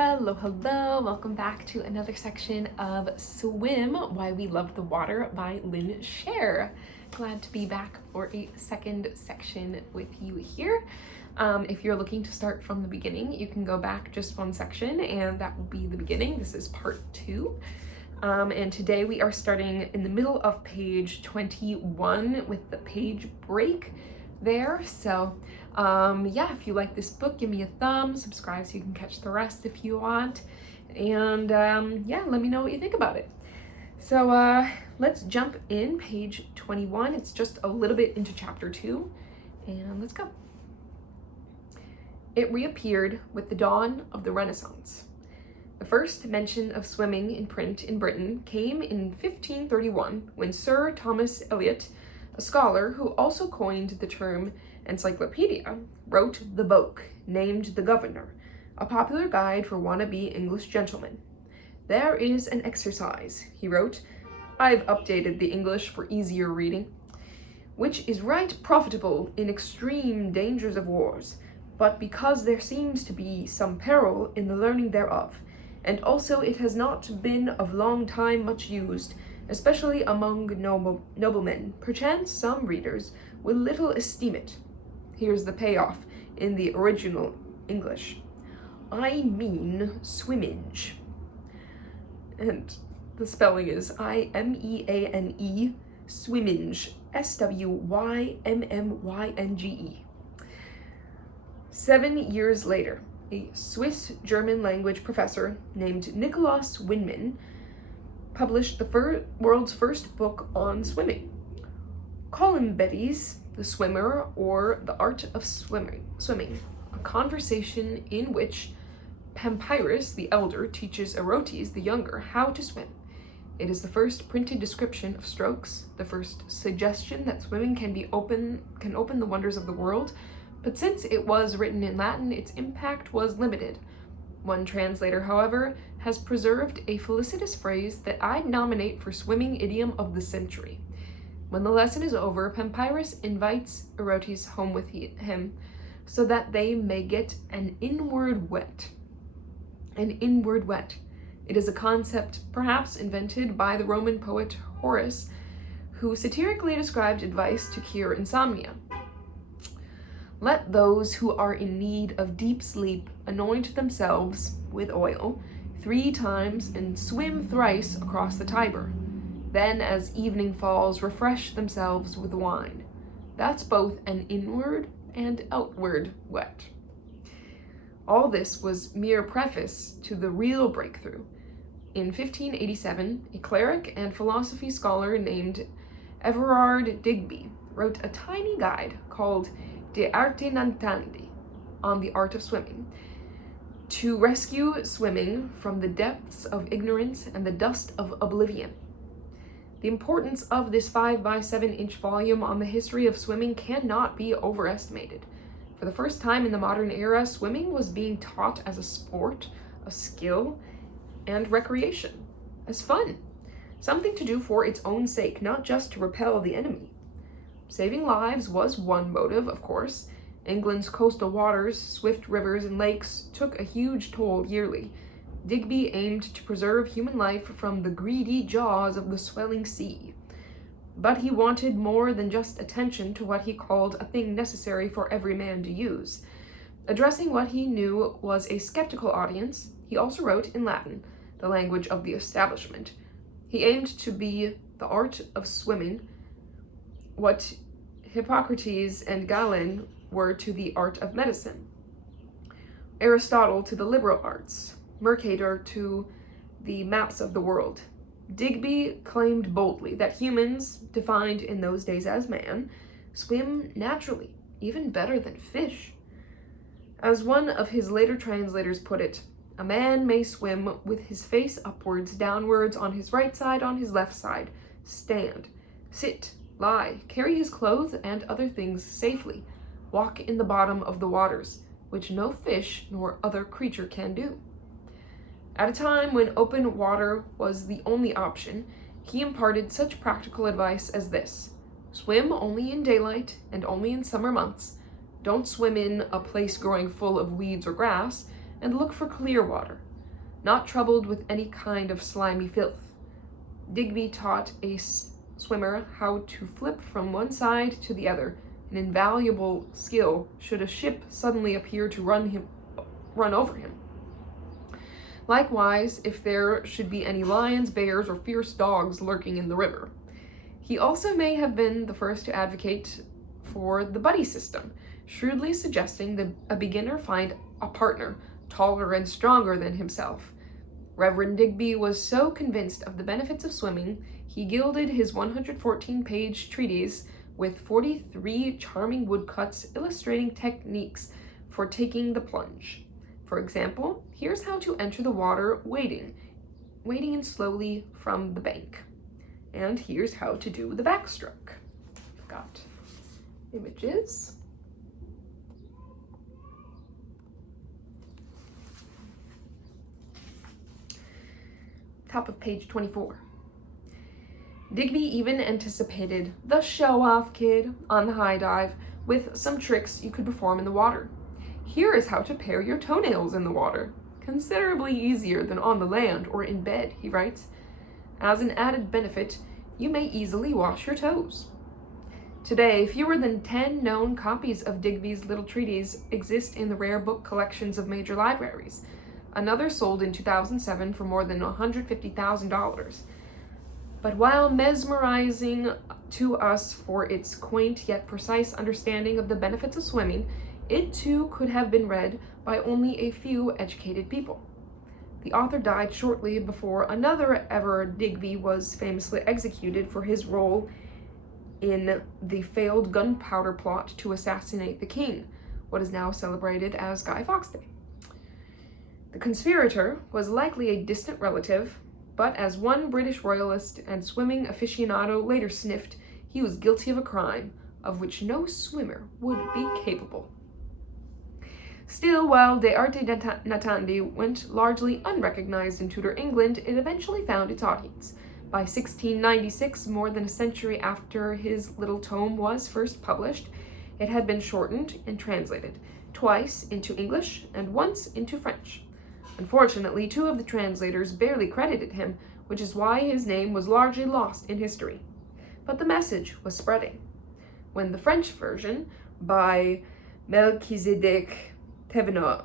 Hello, hello, welcome back to another section of Swim, Why We Love the Water by Lynn Scher. Glad to be back for a second section with you here. If you're looking to start from the beginning, you can go back just one section and that will be the beginning. This is part 2. And today we are starting in the middle of page 21 with the page break there. So yeah, if you like this book, give me a thumb, subscribe so you can catch the rest if you want, and yeah, let me know what you think about it. So let's jump in, page 21. It's just a little bit into chapter 2, and let's go. It reappeared with the dawn of the Renaissance. The first mention of swimming in print in Britain came in 1531 when Sir Thomas Elyot, a scholar who also coined the term encyclopedia, wrote the book named The Governor, a popular guide for wannabe English gentlemen. There is an exercise, he wrote, I've updated the English for easier reading, which is right profitable in extreme dangers of wars, but because there seems to be some peril in the learning thereof, and also it has not been of long time much used, especially among noblemen, perchance some readers will little esteem it. Here's the payoff in the original English. I mean swimmage. And the spelling is I-M-E-A-N-E, swimmage, S-W-Y-M-M-Y-N-G-E. 7 years later, a Swiss German language professor named Nikolaus Winman published the world's first book on swimming. Columbetes, the Swimmer, or The Art of Swimming, a conversation in which Pampyrus, the elder, teaches Erotes, the younger, how to swim. It is the first printed description of strokes, the first suggestion that swimming can open the wonders of the world, but since it was written in Latin, its impact was limited. One translator, however, has preserved a felicitous phrase that I'd nominate for swimming idiom of the century. When the lesson is over, Pampyrus invites Erotes home with him so that they may get an inward wet. An inward wet. It is a concept perhaps invented by the Roman poet Horace, who satirically described advice to cure insomnia. Let those who are in need of deep sleep anoint themselves with oil 3 times and swim thrice across the Tiber. Then, as evening falls, refresh themselves with wine. That's both an inward and outward wet. All this was mere preface to the real breakthrough. In 1587, a cleric and philosophy scholar named Everard Digby wrote a tiny guide called De Arte Nantandi, on the art of swimming, to rescue swimming from the depths of ignorance and the dust of oblivion. The importance of this 5 by 7 inch volume on the history of swimming cannot be overestimated. For the first time in the modern era, swimming was being taught as a sport, a skill, and recreation, as fun, something to do for its own sake, not just to repel the enemy. Saving lives was one motive, of course. England's coastal waters, swift rivers, and lakes took a huge toll yearly. Digby aimed to preserve human life from the greedy jaws of the swelling sea. But he wanted more than just attention to what he called a thing necessary for every man to use. Addressing what he knew was a skeptical audience, he also wrote in Latin, the language of the establishment. He aimed to be the art of swimming what Hippocrates and Galen were to the art of medicine, Aristotle to the liberal arts, Mercator to the maps of the world. Digby claimed boldly that humans, defined in those days as man, swim naturally, even better than fish. As one of his later translators put it, a man may swim with his face upwards, downwards, on his right side, on his left side, stand, sit, lie, carry his clothes and other things safely, walk in the bottom of the waters, which no fish nor other creature can do. At a time when open water was the only option, he imparted such practical advice as this: swim only in daylight and only in summer months. Don't swim in a place growing full of weeds or grass, and look for clear water. not troubled with any kind of slimy filth. Digby taught a swimmer how to flip from one side to the other, an invaluable skill should a ship suddenly appear to run over him. Likewise, if there should be any lions, bears, or fierce dogs lurking in the river. He also may have been the first to advocate for the buddy system, shrewdly suggesting that a beginner find a partner taller and stronger than himself. Reverend Digby was so convinced of the benefits of swimming, he gilded his 114-page treatise with 43 charming woodcuts illustrating techniques for taking the plunge. For example, here's how to enter the water wading in slowly from the bank. And here's how to do the backstroke. I've got images. Top of page 24. Digby even anticipated the show-off kid on the high dive with some tricks you could perform in the water. Here is how to pare your toenails in the water. Considerably easier than on the land or in bed, he writes. As an added benefit, you may easily wash your toes. Today, fewer than 10 known copies of Digby's little treatise exist in the rare book collections of major libraries. Another sold in 2007 for more than $150,000. But while mesmerizing to us for its quaint yet precise understanding of the benefits of swimming, it too could have been read by only a few educated people. The author died shortly before another ever Digby was famously executed for his role in the failed gunpowder plot to assassinate the king, what is now celebrated as Guy Fawkes Day. The conspirator was likely a distant relative, but as one British royalist and swimming aficionado later sniffed, he was guilty of a crime of which no swimmer would be capable. Still, while De Arte Natandi went largely unrecognized in Tudor England, it eventually found its audience. By 1696, more than a century after his little tome was first published, it had been shortened and translated, twice into English and once into French. Unfortunately, two of the translators barely credited him, which is why his name was largely lost in history. But the message was spreading. When the French version, by Melchizedek Thévenot,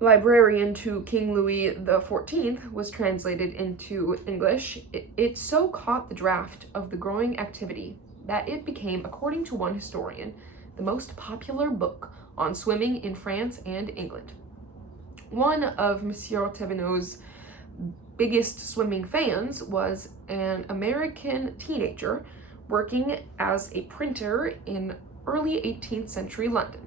librarian to King Louis XIV, was translated into English, it so caught the draft of the growing activity that it became, according to one historian, the most popular book on swimming in France and England. One of Monsieur Thévenot's biggest swimming fans was an American teenager working as a printer in early 18th century London.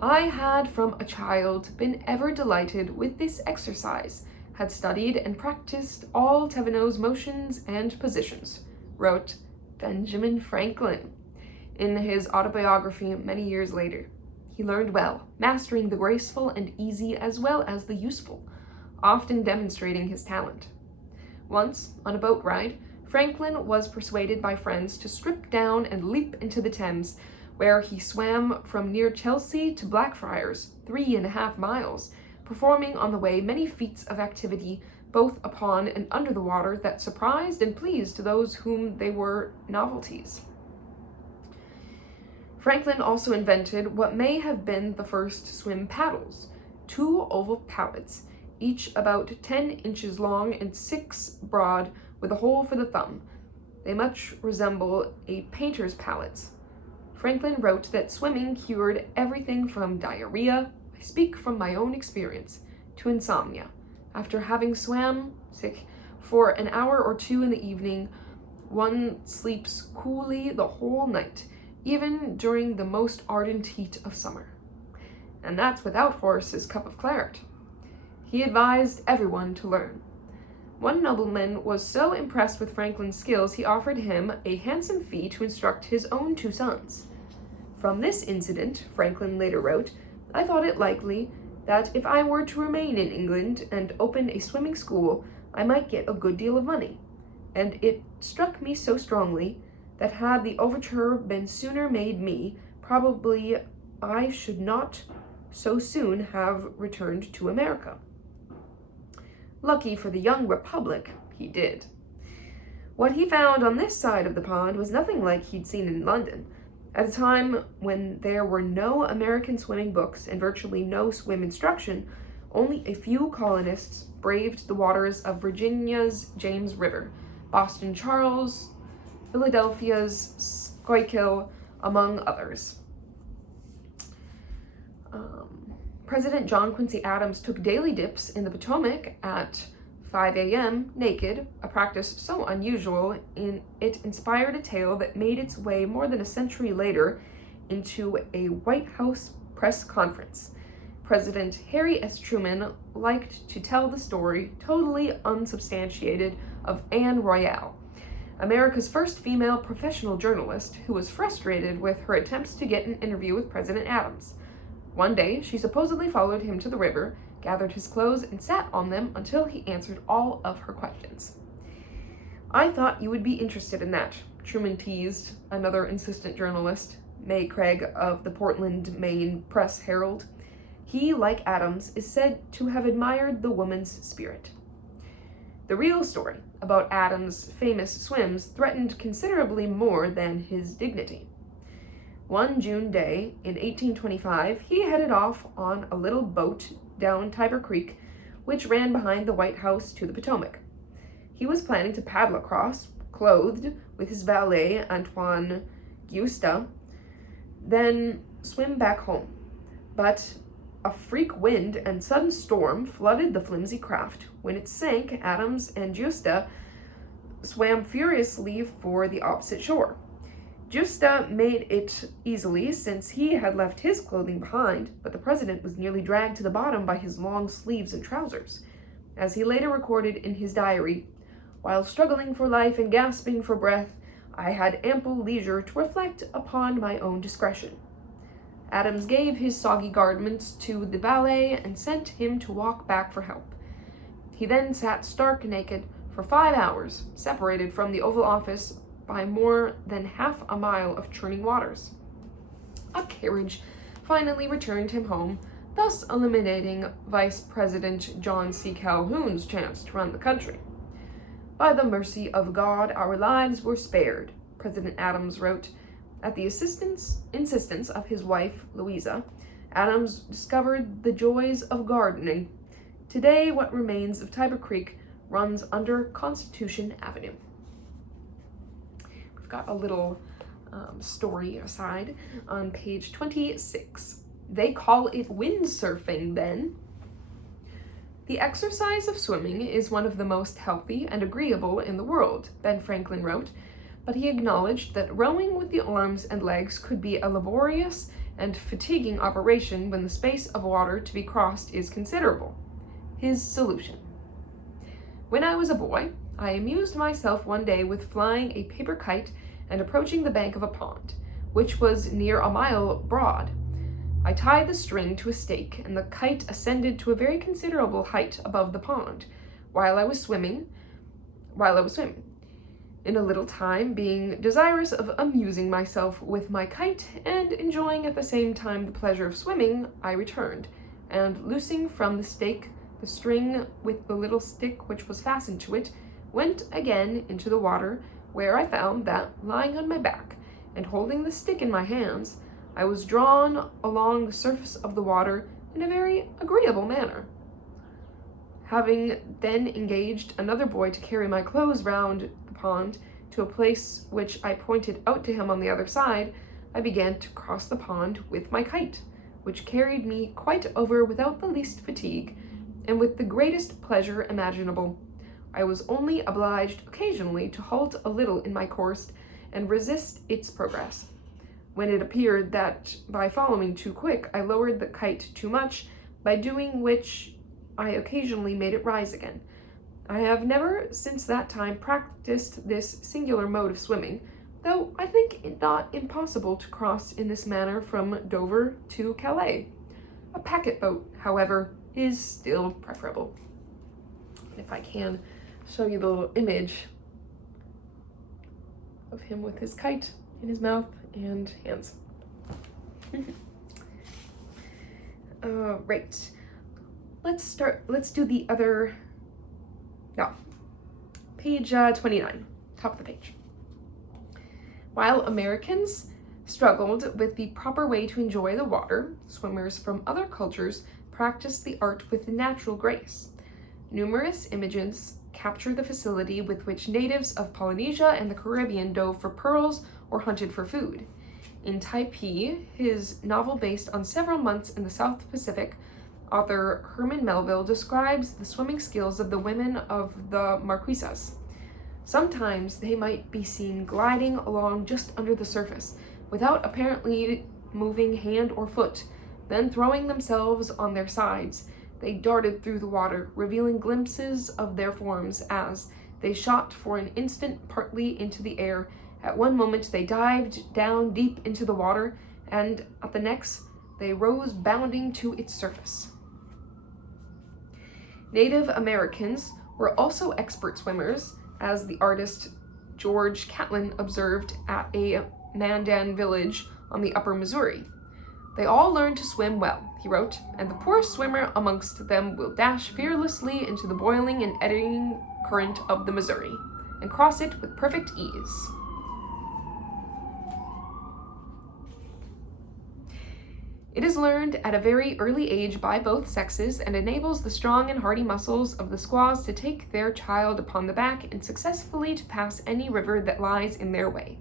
I had from a child been ever delighted with this exercise, had studied and practiced all Thévenot's motions and positions, wrote Benjamin Franklin in his autobiography many years later. He learned well, mastering the graceful and easy as well as the useful, often demonstrating his talent. Once, on a boat ride, Franklin was persuaded by friends to strip down and leap into the Thames, where he swam from near Chelsea to Blackfriars, 3.5 miles, performing on the way many feats of activity both upon and under the water that surprised and pleased those whom they were novelties. Franklin also invented what may have been the first swim paddles, 2 oval pallets, each about 10 inches long and 6 broad with a hole for the thumb. They much resemble a painter's pallets. Franklin wrote that swimming cured everything from diarrhea, I speak from my own experience, to insomnia. After having swam for an hour or 2 in the evening, one sleeps coolly the whole night, even during the most ardent heat of summer. And that's without Horace's cup of claret. He advised everyone to learn. One nobleman was so impressed with Franklin's skills, he offered him a handsome fee to instruct his own 2 sons. From this incident, Franklin later wrote, I thought it likely that if I were to remain in England and open a swimming school, I might get a good deal of money. And it struck me so strongly that had the overture been sooner made me, probably I should not so soon have returned to America. Lucky for the young republic, he did. What he found on this side of the pond was nothing like he'd seen in London. At a time when there were no American swimming books and virtually no swim instruction, only a few colonists braved the waters of Virginia's James River, Boston Charles, Philadelphia's Schuylkill, among others. President John Quincy Adams took daily dips in the Potomac at 5 a.m. naked, a practice so unusual it inspired a tale that made its way more than a century later into a White House press conference. President Harry S. Truman liked to tell the story, totally unsubstantiated, of Anne Royale, America's first female professional journalist who was frustrated with her attempts to get an interview with President Adams. One day, she supposedly followed him to the river, gathered his clothes, and sat on them until he answered all of her questions. "I thought you would be interested in that," Truman teased another insistent journalist, May Craig of the Portland, Maine Press Herald. He, like Adams, is said to have admired the woman's spirit. The real story about Adams' famous swims threatened considerably more than his dignity. One June day in 1825, he headed off on a little boat down Tiber Creek, which ran behind the White House to the Potomac. He was planning to paddle across, clothed with his valet, Antoine Giusta, then swim back home. But a freak wind and sudden storm flooded the flimsy craft. When it sank, Adams and Giusta swam furiously for the opposite shore. Giusta made it easily since he had left his clothing behind, but the president was nearly dragged to the bottom by his long sleeves and trousers. As he later recorded in his diary, "While struggling for life and gasping for breath, I had ample leisure to reflect upon my own discretion." Adams gave his soggy garments to the valet and sent him to walk back for help. He then sat stark naked for 5 hours, separated from the Oval Office by more than half a mile of churning waters. A carriage finally returned him home, thus eliminating Vice President John C. Calhoun's chance to run the country. "By the mercy of God, our lives were spared," President Adams wrote. At the insistence of his wife, Louisa, Adams discovered the joys of gardening. Today, what remains of Tiber Creek runs under Constitution Avenue. We've got a little story aside on page 26. "They call it windsurfing, then." "The exercise of swimming is one of the most healthy and agreeable in the world," Ben Franklin wrote, but he acknowledged that rowing with the arms and legs could be a laborious and fatiguing operation when the space of water to be crossed is considerable. His solution: "When I was a boy, I amused myself one day with flying a paper kite and approaching the bank of a pond, which was near a mile broad. I tied the string to a stake, and the kite ascended to a very considerable height above the pond, while I was swimming. In a little time, being desirous of amusing myself with my kite and enjoying at the same time the pleasure of swimming, I returned, and loosing from the stake the string with the little stick which was fastened to it, went again into the water, where I found that, lying on my back and holding the stick in my hands, I was drawn along the surface of the water in a very agreeable manner. Having then engaged another boy to carry my clothes round the pond to a place which I pointed out to him on the other side, I began to cross the pond with my kite, which carried me quite over without the least fatigue, and with the greatest pleasure imaginable. I was only obliged occasionally to halt a little in my course and resist its progress, when it appeared that by following too quick I lowered the kite too much, by doing which I occasionally made it rise again. I have never since that time practiced this singular mode of swimming, though I think it not impossible to cross in this manner from Dover to Calais. A packet boat, however, is still preferable." If I can show you the little image of him with his kite in his mouth and hands. Right. Let's do the other, no, page 29, top of the page. While Americans struggled with the proper way to enjoy the water, swimmers from other cultures practiced the art with natural grace. Numerous images capture the facility with which natives of Polynesia and the Caribbean dove for pearls or hunted for food. In Taipei, his novel based on several months in the South Pacific, author Herman Melville describes the swimming skills of the women of the Marquesas. Sometimes they might be seen gliding along just under the surface, without apparently moving hand or foot. Then throwing themselves on their sides, they darted through the water, revealing glimpses of their forms as they shot for an instant partly into the air. At one moment they dived down deep into the water, and at the next they rose bounding to its surface. Native Americans were also expert swimmers, as the artist George Catlin observed at a Mandan village on the upper Missouri. They all learned to swim well, he wrote, and the poorest swimmer amongst them will dash fearlessly into the boiling and eddying current of the Missouri, and cross it with perfect ease. It is learned at a very early age by both sexes and enables the strong and hardy muscles of the squaws to take their child upon the back and successfully to pass any river that lies in their way.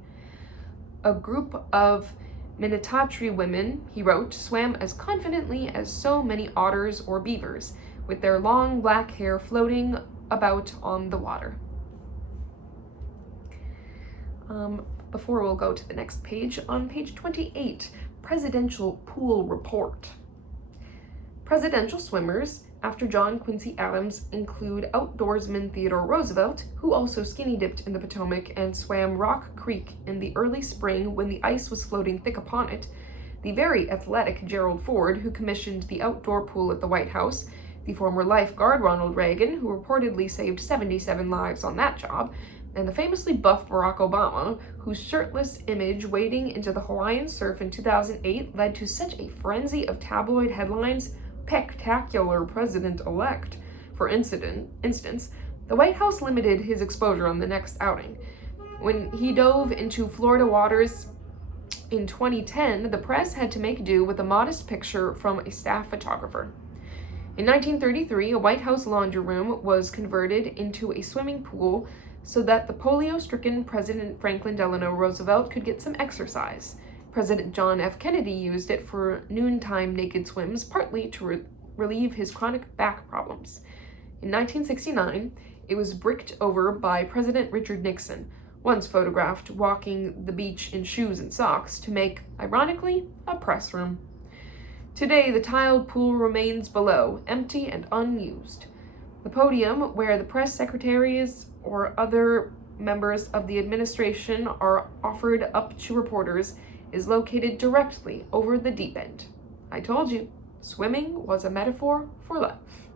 A group of Minnetatri women, he wrote, swam as confidently as so many otters or beavers, with their long black hair floating about on the water. Before we'll go to the next page, on page 28, Presidential Pool Report. Presidential swimmers, after John Quincy Adams, include outdoorsman Theodore Roosevelt, who also skinny dipped in the Potomac and swam Rock Creek in the early spring when the ice was floating thick upon it, the very athletic Gerald Ford, who commissioned the outdoor pool at the White House, the former lifeguard Ronald Reagan, who reportedly saved 77 lives on that job, and the famously buff Barack Obama, whose shirtless image wading into the Hawaiian surf in 2008 led to such a frenzy of tabloid headlines, "Spectacular President-elect." For instance, the White House limited his exposure on the next outing. When he dove into Florida waters in 2010, the press had to make do with a modest picture from a staff photographer. In 1933, a White House laundry room was converted into a swimming pool so that the polio-stricken President Franklin Delano Roosevelt could get some exercise. President John F. Kennedy used it for noontime naked swims, partly to relieve his chronic back problems. In 1969, it was bricked over by President Richard Nixon, once photographed walking the beach in shoes and socks, to make, ironically, a press room. Today, the tiled pool remains below, empty and unused. The podium, where the press secretaries or other members of the administration are offered up to reporters, is located directly over the deep end. I told you, swimming was a metaphor for life.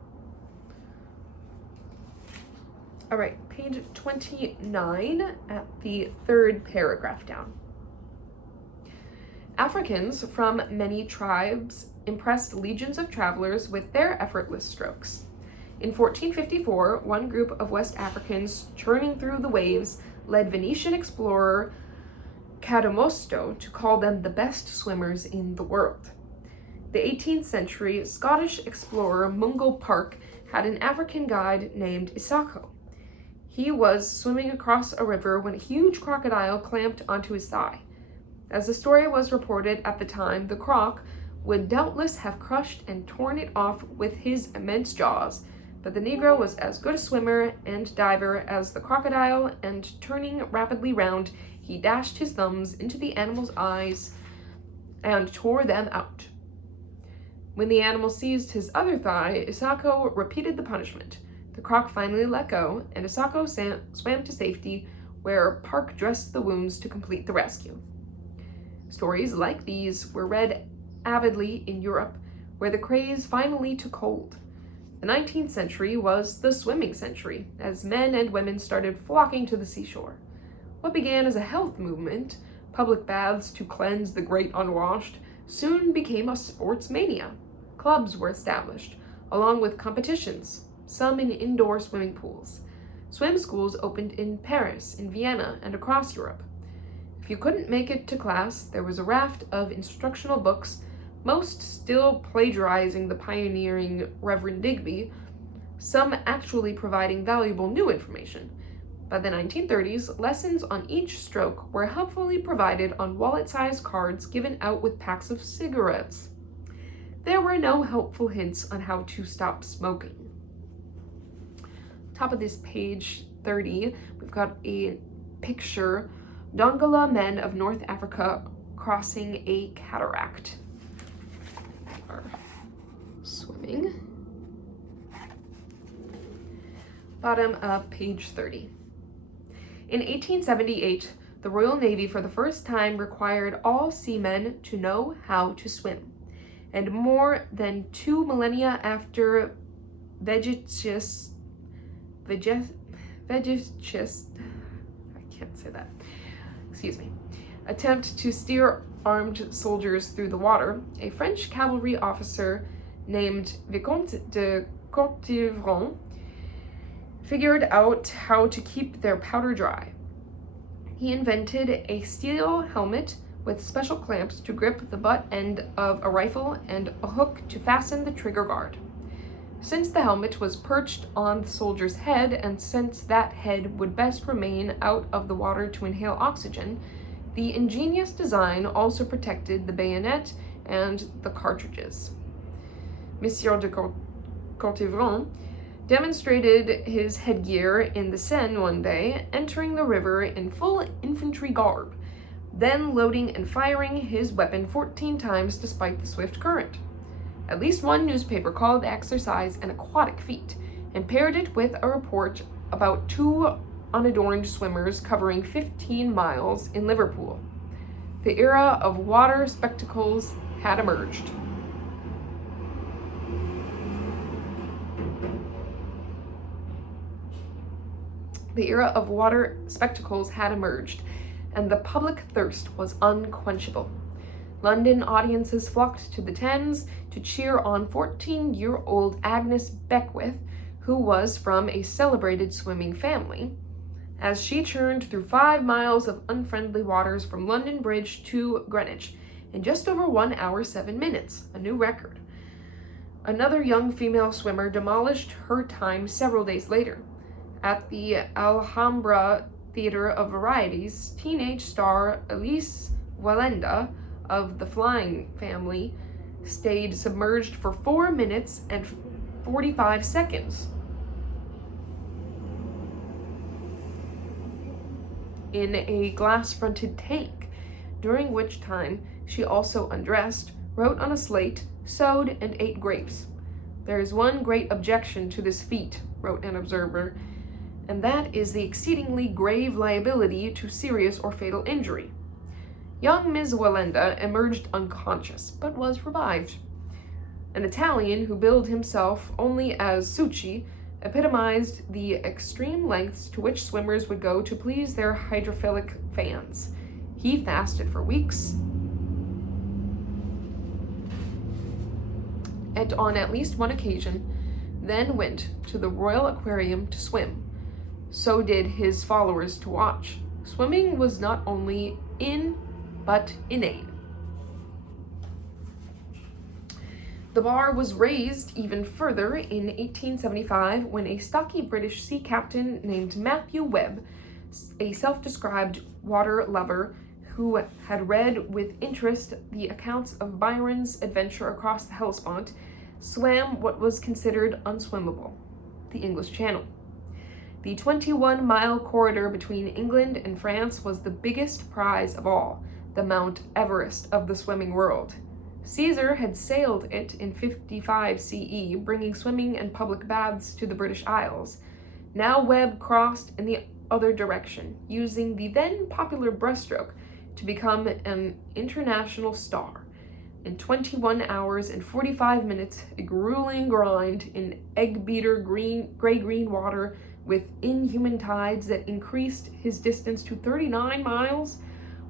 All right, page 29 at the third paragraph down. Africans from many tribes impressed legions of travelers with their effortless strokes. In 1454, one group of West Africans churning through the waves led Venetian explorer Cadamosto to call them the best swimmers in the world. The 18th century Scottish explorer Mungo Park had an African guide named Isako. He was swimming across a river when a huge crocodile clamped onto his thigh. As the story was reported at the time, the croc would doubtless have crushed and torn it off with his immense jaws, but the Negro was as good a swimmer and diver as the crocodile, and turning rapidly round, he dashed his thumbs into the animal's eyes and tore them out. When the animal seized his other thigh, Isako repeated the punishment. The croc finally let go, and Isako swam to safety, where Park dressed the wounds to complete the rescue. Stories like these were read avidly in Europe, where the craze finally took hold. The 19th century was the swimming century, as men and women started flocking to the seashore. What began as a health movement, public baths to cleanse the great unwashed, soon became a sports mania. Clubs were established, along with competitions, some in indoor swimming pools. Swim schools opened in Paris, in Vienna, and across Europe. If you couldn't make it to class, there was a raft of instructional books, most still plagiarizing the pioneering Reverend Digby, some actually providing valuable new information. By the 1930s, lessons on each stroke were helpfully provided on wallet-sized cards given out with packs of cigarettes. There were no helpful hints on how to stop smoking. Top of this page 30, we've got a picture, Dongola men of North Africa crossing a cataract. Are swimming. Bottom of page 30. In 1878, the Royal Navy for the first time required all seamen to know how to swim. And more than 2 millennia after Vegeticius, I can't say that, attempt to steer armed soldiers through the water, a French cavalry officer named Vicomte de Courtivron figured out how to keep their powder dry. He invented a steel helmet with special clamps to grip the butt end of a rifle and a hook to fasten the trigger guard. Since the helmet was perched on the soldier's head, and since that head would best remain out of the water to inhale oxygen, the ingenious design also protected the bayonet and the cartridges. Monsieur de Courtivron demonstrated his headgear in the Seine one day, entering the river in full infantry garb, then loading and firing his weapon 14 times despite the swift current. At least one newspaper called the exercise an aquatic feat, and paired it with a report about 2 unadorned swimmers covering 15 miles in Liverpool. The era of water spectacles had emerged. The era of water spectacles had emerged, and the public thirst was unquenchable. London audiences flocked to the Thames to cheer on 14-year-old Agnes Beckwith, who was from a celebrated swimming family, as she churned through 5 miles of unfriendly waters from London Bridge to Greenwich in just over 1 hour 7 minutes, a new record. Another young female swimmer demolished her time several days later. At the Alhambra Theatre of Varieties, teenage star Elise Wallenda of the Flying Family stayed submerged for 4 minutes and 45 seconds in a glass-fronted tank, during which time she also undressed, wrote on a slate, sewed, and ate grapes. "There is one great objection to this feat," wrote an observer, "and that is the exceedingly grave liability to serious or fatal injury." Young Ms. Wallenda emerged unconscious, but was revived. An Italian who billed himself only as Succi epitomized the extreme lengths to which swimmers would go to please their hydrophilic fans. He fasted for weeks, and on at least one occasion, then went to the Royal Aquarium to swim. So did his followers to watch. Swimming was not only in, but inane. The bar was raised even further in 1875 when a stocky British sea captain named Matthew Webb, a self-described water lover who had read with interest the accounts of Byron's adventure across the Hellespont, swam what was considered unswimmable, the English Channel. The 21-mile corridor between England and France was the biggest prize of all, the Mount Everest of the swimming world. Caesar had sailed it in 55 CE, bringing swimming and public baths to the British Isles. Now Webb crossed in the other direction, using the then popular breaststroke to become an international star. In 21 hours and 45 minutes, a grueling grind in egg-beater gray-green water with inhuman tides that increased his distance to 39 miles,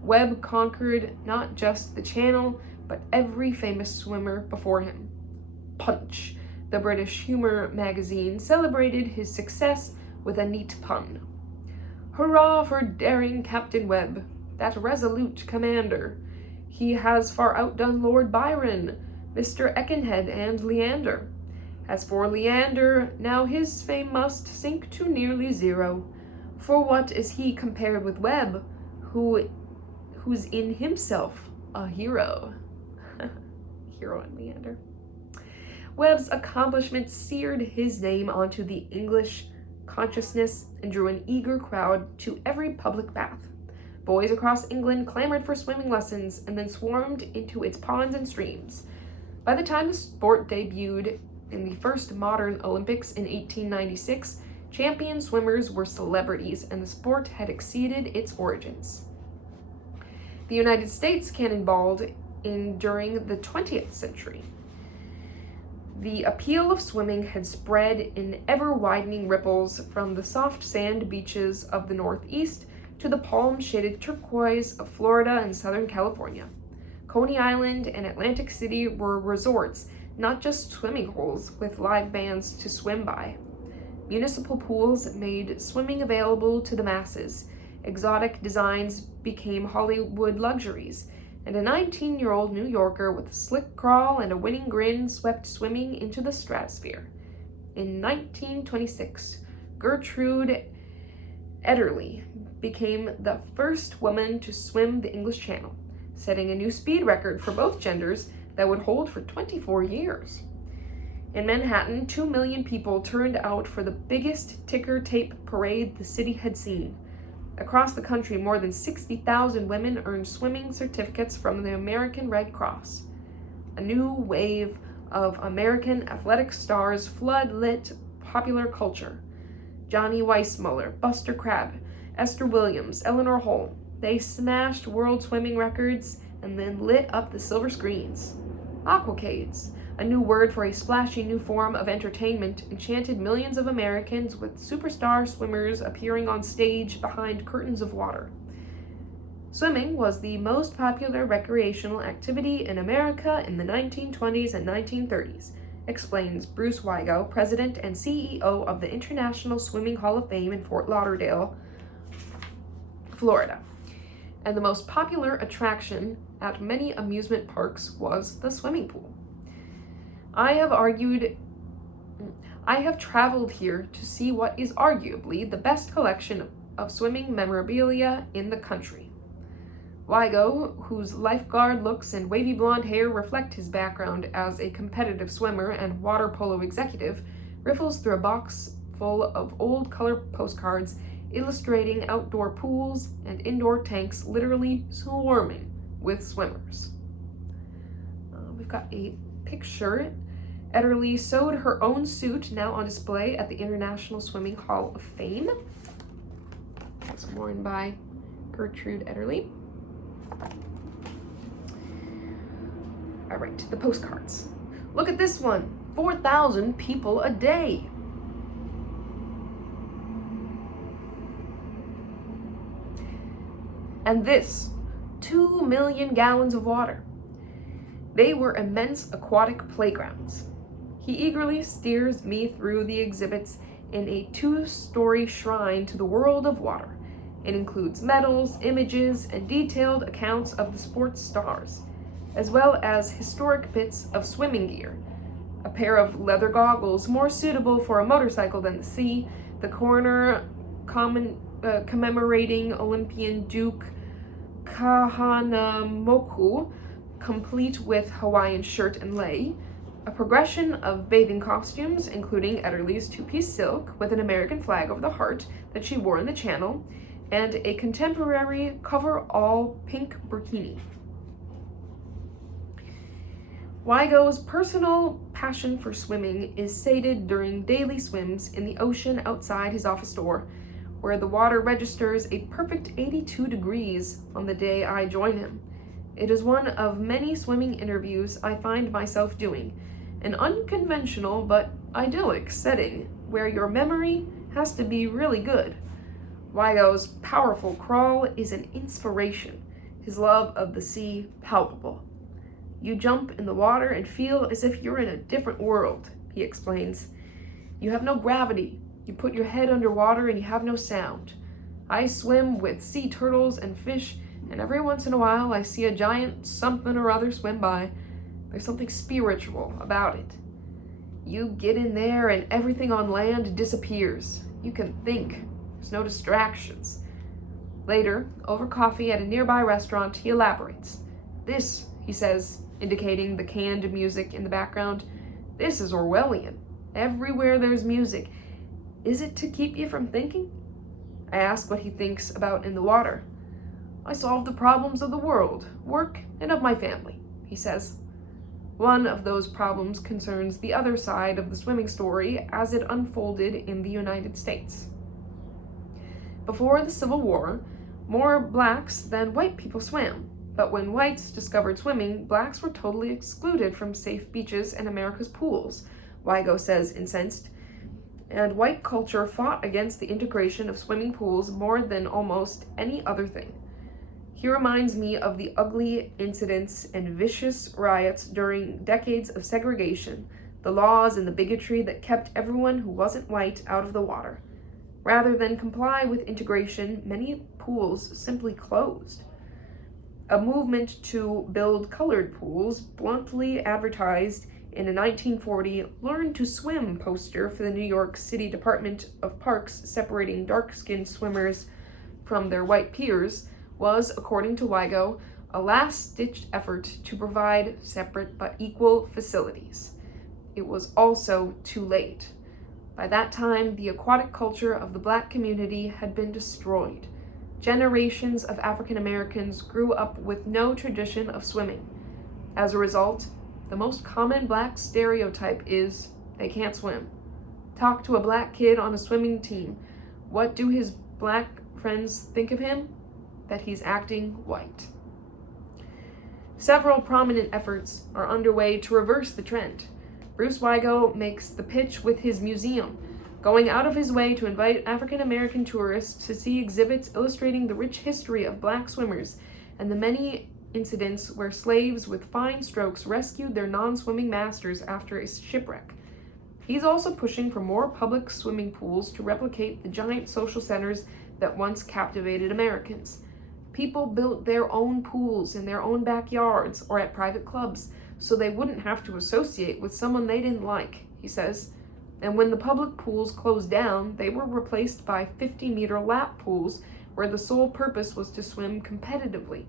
Webb conquered not just the Channel, but every famous swimmer before him. Punch, the British humour magazine, celebrated his success with a neat pun. "Hurrah for daring Captain Webb, that resolute commander. He has far outdone Lord Byron, Mr. Eckenhead, and Leander. As for Leander, now his fame must sink to nearly zero. For what is he compared with Webb, who's in himself a hero?" Hero and Leander. Webb's accomplishments seared his name onto the English consciousness and drew an eager crowd to every public bath. Boys across England clamored for swimming lessons and then swarmed into its ponds and streams. By the time the sport debuted in the first modern Olympics in 1896, champion swimmers were celebrities and the sport had exceeded its origins. The United States cannonballed in during the 20th century. The appeal of swimming had spread in ever-widening ripples from the soft sand beaches of the Northeast to the palm-shaded turquoise of Florida and Southern California. Coney Island and Atlantic City were resorts, not just swimming holes with live bands to swim by. Municipal pools made swimming available to the masses. Exotic designs became Hollywood luxuries, and a 19-year-old New Yorker with a slick crawl and a winning grin swept swimming into the stratosphere. In 1926, Gertrude Ederle became the first woman to swim the English Channel, setting a new speed record for both genders that would hold for 24 years. In Manhattan, 2 million people turned out for the biggest ticker tape parade the city had seen. Across the country, more than 60,000 women earned swimming certificates from the American Red Cross. A new wave of American athletic stars floodlit popular culture. Johnny Weissmuller, Buster Crabbe, Esther Williams, Eleanor Holm. They smashed world swimming records and then lit up the silver screens. Aquacades, a new word for a splashy new form of entertainment, enchanted millions of Americans with superstar swimmers appearing on stage behind curtains of water. Swimming was the most popular recreational activity in America in the 1920s and 1930s, explains Bruce Wygo, president and CEO of the International Swimming Hall of Fame in Fort Lauderdale, Florida. And the most popular attraction at many amusement parks was the swimming pool. I have traveled here to see what is arguably the best collection of swimming memorabilia in the country. Wygo, whose lifeguard looks and wavy blonde hair reflect his background as a competitive swimmer and water polo executive, riffles through a box full of old color postcards illustrating outdoor pools and indoor tanks literally swarming with swimmers. We've got a picture. Ederle sewed her own suit, now on display at the International Swimming Hall of Fame. It's worn by Gertrude Ederle. All right, the postcards. Look at this one, 4,000 people a day. And this, 2 million gallons of water. They were immense aquatic playgrounds. He eagerly steers me through the exhibits in a 2-story shrine to the world of water. It includes medals, images, and detailed accounts of the sport's stars, as well as historic bits of swimming gear. A pair of leather goggles more suitable for a motorcycle than the sea, the corner commemorating Olympian Duke Kahanamoku, complete with Hawaiian shirt and lei, a progression of bathing costumes, including Ederle's 2-piece silk with an American flag over the heart that she wore in the channel, and a contemporary cover-all pink burkini. Wygo's personal passion for swimming is sated during daily swims in the ocean outside his office door, where the water registers a perfect 82 degrees on the day I join him. It is one of many swimming interviews I find myself doing, an unconventional but idyllic setting where your memory has to be really good. Wygo's powerful crawl is an inspiration, his love of the sea palpable. You jump in the water and feel as if you're in a different world, he explains. You have no gravity. You put your head underwater and you have no sound. I swim with sea turtles and fish, and every once in a while I see a giant something or other swim by. There's something spiritual about it. You get in there and everything on land disappears. You can think. There's no distractions. Later, over coffee at a nearby restaurant, he elaborates. This, he says, indicating the canned music in the background, this is Orwellian. Everywhere there's music. Is it to keep you from thinking? I ask what he thinks about in the water. I solve the problems of the world, work, and of my family, he says. One of those problems concerns the other side of the swimming story as it unfolded in the United States. Before the Civil War, more blacks than white people swam, but when whites discovered swimming, blacks were totally excluded from safe beaches and America's pools, Wygo says, incensed. And white culture fought against the integration of swimming pools more than almost any other thing. He reminds me of the ugly incidents and vicious riots during decades of segregation, the laws and the bigotry that kept everyone who wasn't white out of the water. Rather than comply with integration, many pools simply closed. A movement to build colored pools, bluntly advertised in a 1940 Learn to Swim poster for the New York City Department of Parks separating dark-skinned swimmers from their white peers, was, according to Wygo, a last-ditch effort to provide separate but equal facilities. It was also too late. By that time, the aquatic culture of the black community had been destroyed. Generations of African Americans grew up with no tradition of swimming. As a result, the most common black stereotype is they can't swim. Talk to a black kid on a swimming team. What do his black friends think of him? That he's acting white. Several prominent efforts are underway to reverse the trend. Bruce Wygo makes the pitch with his museum, going out of his way to invite African American tourists to see exhibits illustrating the rich history of black swimmers and the many incidents where slaves with fine strokes rescued their non-swimming masters after a shipwreck. He's also pushing for more public swimming pools to replicate the giant social centers that once captivated Americans. People built their own pools in their own backyards or at private clubs so they wouldn't have to associate with someone they didn't like, he says. And when the public pools closed down, they were replaced by 50-meter lap pools where the sole purpose was to swim competitively.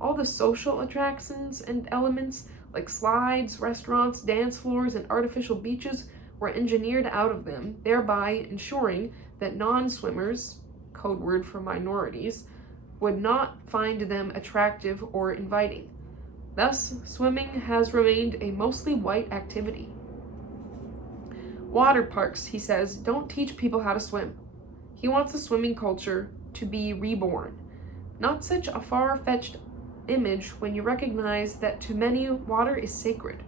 All the social attractions and elements, like slides, restaurants, dance floors, and artificial beaches, were engineered out of them, thereby ensuring that non-swimmers, code word for minorities, would not find them attractive or inviting. Thus, swimming has remained a mostly white activity. Water parks, he says, don't teach people how to swim. He wants the swimming culture to be reborn. Not such a far-fetched image when you recognize that to many, water is sacred.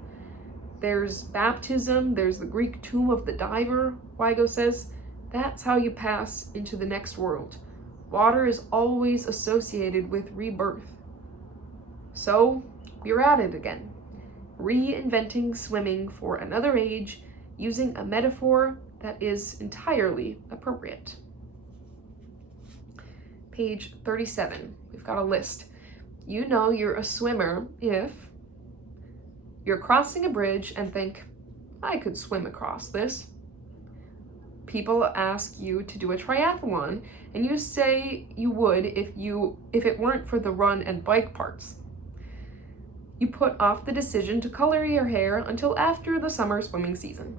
There's baptism, there's the Greek tomb of the diver, Wygo says. That's how you pass into the next world. Water is always associated with rebirth. So, we're at it again. Reinventing swimming for another age using a metaphor that is entirely appropriate. Page 37. We've got a list. You know you're a swimmer if you're crossing a bridge and think, I could swim across this. People ask you to do a triathlon, and you say you would if it weren't for the run and bike parts. You put off the decision to color your hair until after the summer swimming season.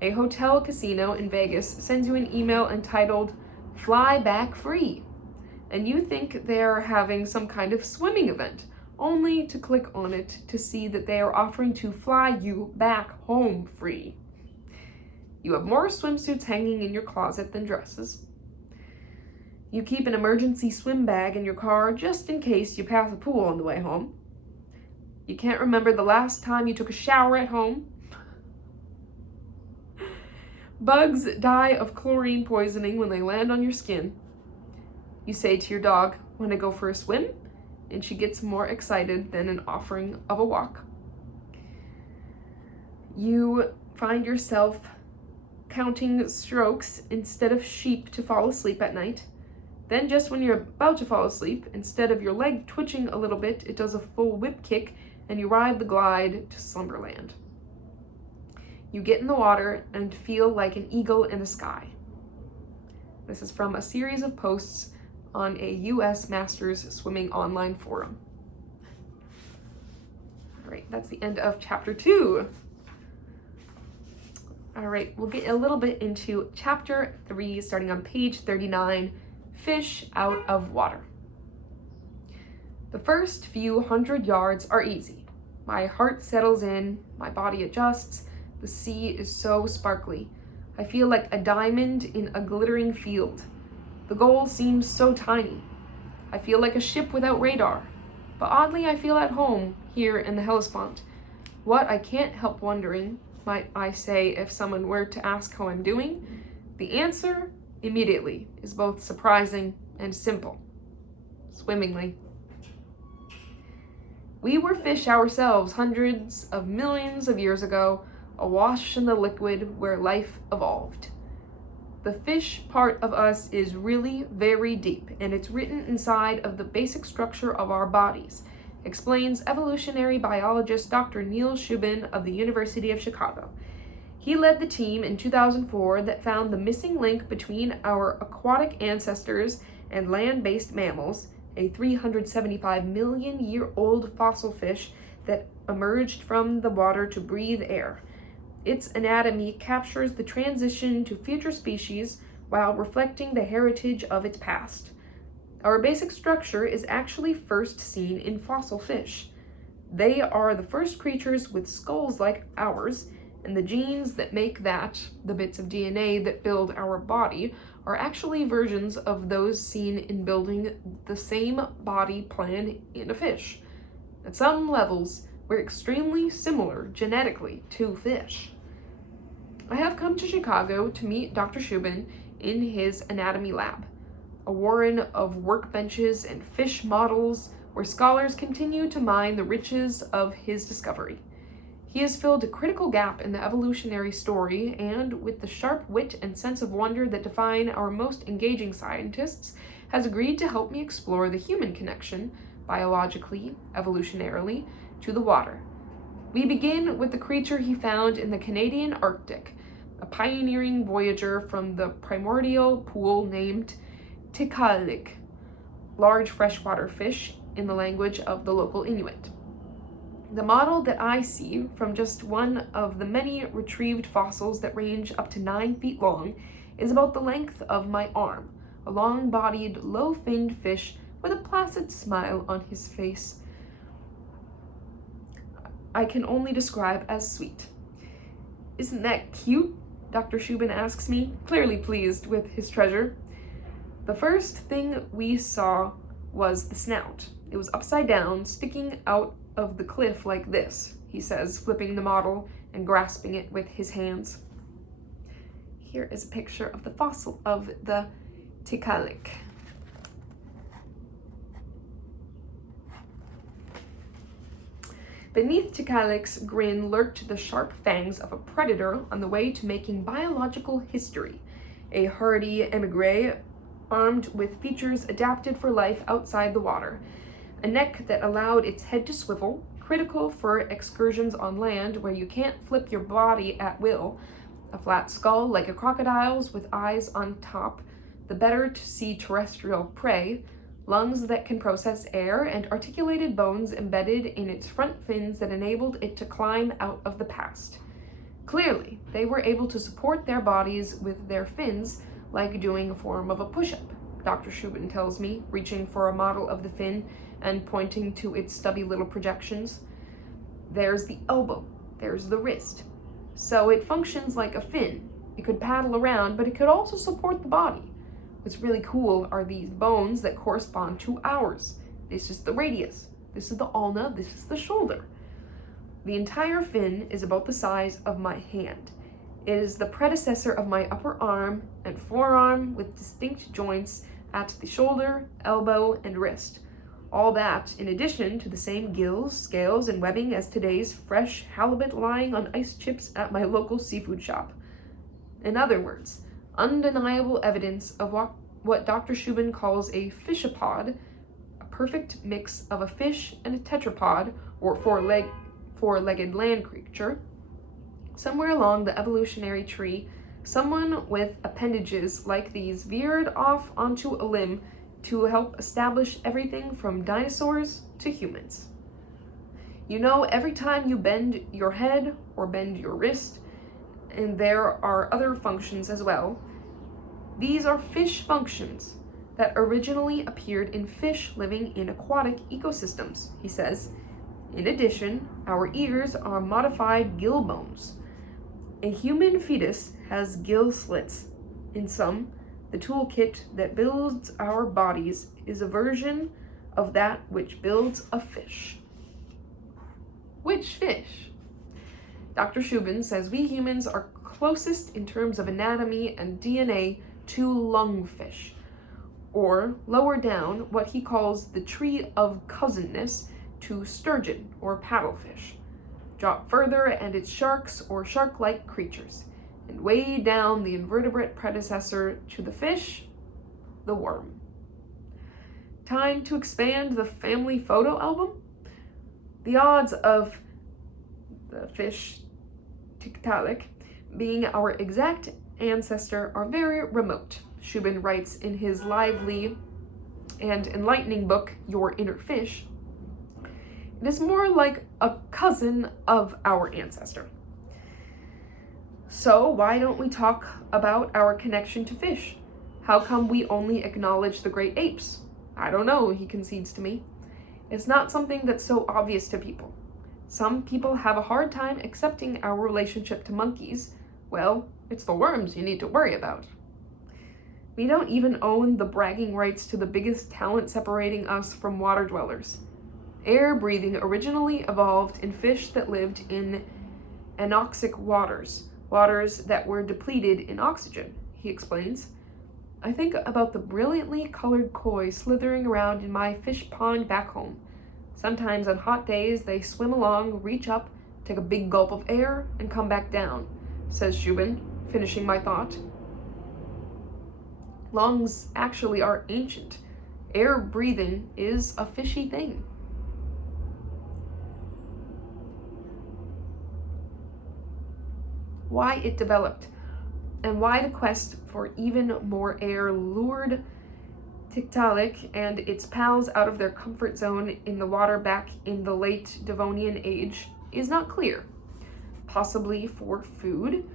A hotel casino in Vegas sends you an email entitled Fly Back Free, and you think they're having some kind of swimming event, only to click on it to see that they are offering to fly you back home free. You have more swimsuits hanging in your closet than dresses. You keep an emergency swim bag in your car just in case you pass a pool on the way home. You can't remember the last time you took a shower at home. Bugs die of chlorine poisoning when they land on your skin. You say to your dog, "Want to go for a swim?" and she gets more excited than an offering of a walk. You find yourself counting strokes instead of sheep to fall asleep at night. Then just when you're about to fall asleep, instead of your leg twitching a little bit, it does a full whip kick and you ride the glide to slumberland. You get in the water and feel like an eagle in the sky. This is from a series of posts on a U.S. Masters Swimming online forum. All right, that's the end of chapter 2. All right, we'll get a little bit into chapter 3, starting on page 39, Fish Out of Water. The first few 100 yards are easy. My heart settles in, my body adjusts, the sea is so sparkly. I feel like a diamond in a glittering field. The goal seems so tiny. I feel like a ship without radar, but oddly I feel at home here in the Hellespont. What I can't help wondering, might I say if someone were to ask how I'm doing, the answer immediately is both surprising and simple. Swimmingly. We were fish ourselves hundreds of millions of years ago, awash in the liquid where life evolved. The fish part of us is really very deep, and it's written inside of the basic structure of our bodies, explains evolutionary biologist Dr. Neil Shubin of the University of Chicago. He led the team in 2004 that found the missing link between our aquatic ancestors and land-based mammals, a 375 million year old fossil fish that emerged from the water to breathe air. Its anatomy captures the transition to future species while reflecting the heritage of its past. Our basic structure is actually first seen in fossil fish. They are the first creatures with skulls like ours, and the genes that make that, the bits of DNA that build our body, are actually versions of those seen in building the same body plan in a fish. At some levels, we're extremely similar genetically to fish. I have come to Chicago to meet Dr. Shubin in his anatomy lab, a warren of workbenches and fish models where scholars continue to mine the riches of his discovery. He has filled a critical gap in the evolutionary story, and with the sharp wit and sense of wonder that define our most engaging scientists, has agreed to help me explore the human connection, biologically, evolutionarily, to the water. We begin with the creature he found in the Canadian Arctic, a pioneering voyager from the primordial pool named Tiktaalik, large freshwater fish in the language of the local Inuit. The model that I see from just one of the many retrieved fossils that range up to 9 feet long is about the length of my arm, a long-bodied, low-finned fish with a placid smile on his face I can only describe as sweet. Isn't that cute? Dr. Shubin asks me, clearly pleased with his treasure. The first thing we saw was the snout. It was upside down, sticking out of the cliff like this, he says, flipping the model and grasping it with his hands. Here is a picture of the fossil of the Tiktaalik. Beneath Tiktaalik's grin lurked the sharp fangs of a predator on the way to making biological history, a hardy emigre armed with features adapted for life outside the water, a neck that allowed its head to swivel, critical for excursions on land where you can't flip your body at will, a flat skull like a crocodile's with eyes on top, the better to see terrestrial prey, lungs that can process air, and articulated bones embedded in its front fins that enabled it to climb out of the past. Clearly, they were able to support their bodies with their fins like doing a form of a push-up, Dr. Shubin tells me, reaching for a model of the fin and pointing to its stubby little projections. There's the elbow, there's the wrist. So it functions like a fin. It could paddle around, but it could also support the body. What's really cool are these bones that correspond to ours. This is the radius, this is the ulna, this is the shoulder. The entire fin is about the size of my hand. It is the predecessor of my upper arm and forearm with distinct joints at the shoulder, elbow, and wrist. All that in addition to the same gills, scales, and webbing as today's fresh halibut lying on ice chips at my local seafood shop. In other words, undeniable evidence of what Dr. Shubin calls a fishapod, a perfect mix of a fish and a tetrapod, or four-legged land creature. Somewhere along the evolutionary tree, someone with appendages like these veered off onto a limb to help establish everything from dinosaurs to humans. You know, every time you bend your head or bend your wrist, and there are other functions as well, these are fish functions that originally appeared in fish living in aquatic ecosystems, he says. In addition, our ears are modified gill bones. A human fetus has gill slits. In some, the toolkit that builds our bodies is a version of that which builds a fish. Which fish? Dr. Shubin says we humans are closest in terms of anatomy and DNA to lungfish, or lower down what he calls the tree of cousinness to sturgeon or paddlefish. Drop further and it's sharks or shark-like creatures, and way down the invertebrate predecessor to the fish, the worm. Time to expand the family photo album? The odds of the fish Tiktaalik being our exact ancestor are very remote, Shubin writes in his lively and enlightening book, Your Inner Fish. It is more like a cousin of our ancestor. So why don't we talk about our connection to fish? How come we only acknowledge the great apes? I don't know, he concedes to me. It's not something that's so obvious to people. Some people have a hard time accepting our relationship to monkeys. Well, it's the worms you need to worry about. We don't even own the bragging rights to the biggest talent separating us from water dwellers. Air breathing originally evolved in fish that lived in anoxic waters that were depleted in oxygen, he explains. I think about the brilliantly colored koi slithering around in my fish pond back home. Sometimes on hot days, they swim along, reach up, take a big gulp of air, and come back down, says Shubin, finishing my thought. Lungs actually are ancient. Air breathing is a fishy thing. Why it developed, and why the quest for even more air lured Tiktaalik and its pals out of their comfort zone in the water back in the late Devonian age is not clear. Possibly for food,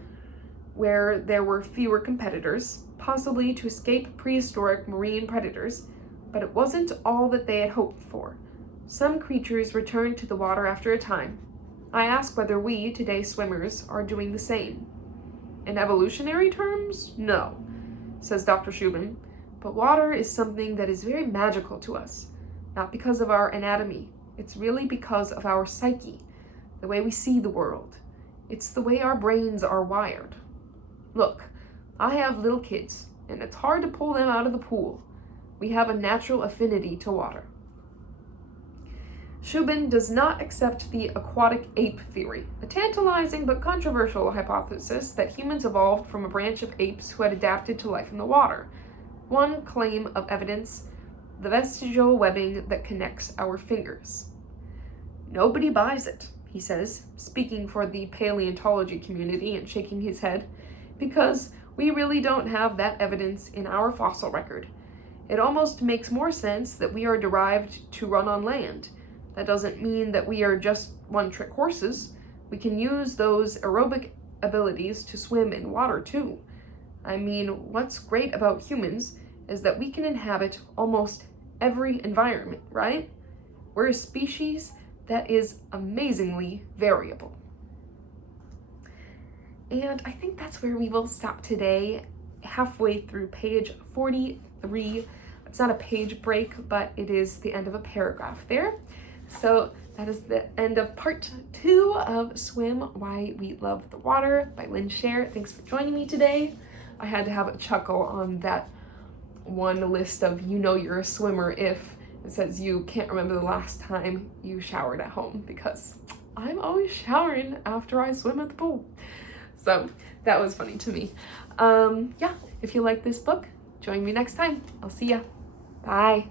where there were fewer competitors, possibly to escape prehistoric marine predators, but it wasn't all that they had hoped for. Some creatures returned to the water after a time. I ask whether we, today's swimmers, are doing the same. In evolutionary terms, no, says Dr. Shubin, but water is something that is very magical to us, not because of our anatomy. It's really because of our psyche, the way we see the world. It's the way our brains are wired. Look, I have little kids, and it's hard to pull them out of the pool. We have a natural affinity to water. Shubin does not accept the aquatic ape theory, a tantalizing but controversial hypothesis that humans evolved from a branch of apes who had adapted to life in the water. One claim of evidence, the vestigial webbing that connects our fingers. Nobody buys it, he says, speaking for the paleontology community and shaking his head, because we really don't have that evidence in our fossil record. It almost makes more sense that we are derived to run on land. That doesn't mean that we are just one-trick horses. We can use those aerobic abilities to swim in water too. I mean, what's great about humans is that we can inhabit almost every environment, right? We're a species that is amazingly variable. And I think that's where we will stop today, halfway through page 43. It's not a page break, but it is the end of a paragraph there. So that is the end of part 2 of Swim, Why We Love the Water by Lynn Scher. Thanks for joining me today. I had to have a chuckle on that one list of you know you're a swimmer if It says you can't remember the last time you showered at home, because I'm always showering after I swim at the pool. So that was funny to me. Yeah, if you like this book, join me next time. I'll see ya. Bye.